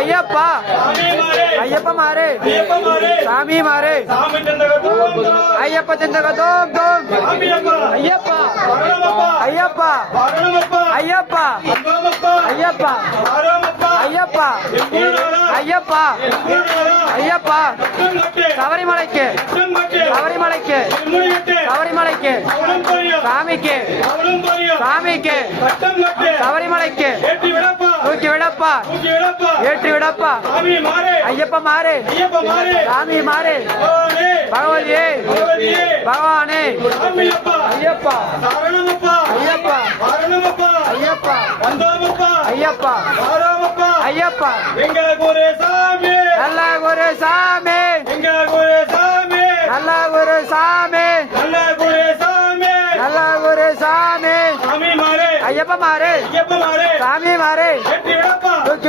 ஐயப்பா ஐயப்ப மாறு சாமி மாறு ஐயப்ப திந்தக தோம் தோம் ஐயப்பா ஐயப்பா ஐயப்பா ஐயப்பா ஐயப்பா ஐயப்பா ஐயப்பா சபரிமலைக்கு சபரிமலைக்கு சபரிமலைக்கு சாமிக்கு சாமிக்கு சபரிமலைக்கு தூக்கி விடப்பா ஏற்றி விடப்பா ஐயப்ப மாறு சாமி மாறு பகவதியே பகவானே ஐயப்பா ஐயப்பா ஐயப்பா ஐயப்பா ஐயப்பா குரு சாமி நல்ல குரு சாமி குரு சாமி நல்ல குரு சாமி குரு சாமி நல்ல குரு சாமி சாமி மாறு ஐயப்ப மாறு ஐயப்ப மாறு சாமி மாறு ஏற்றி விடப்பா தூக்கி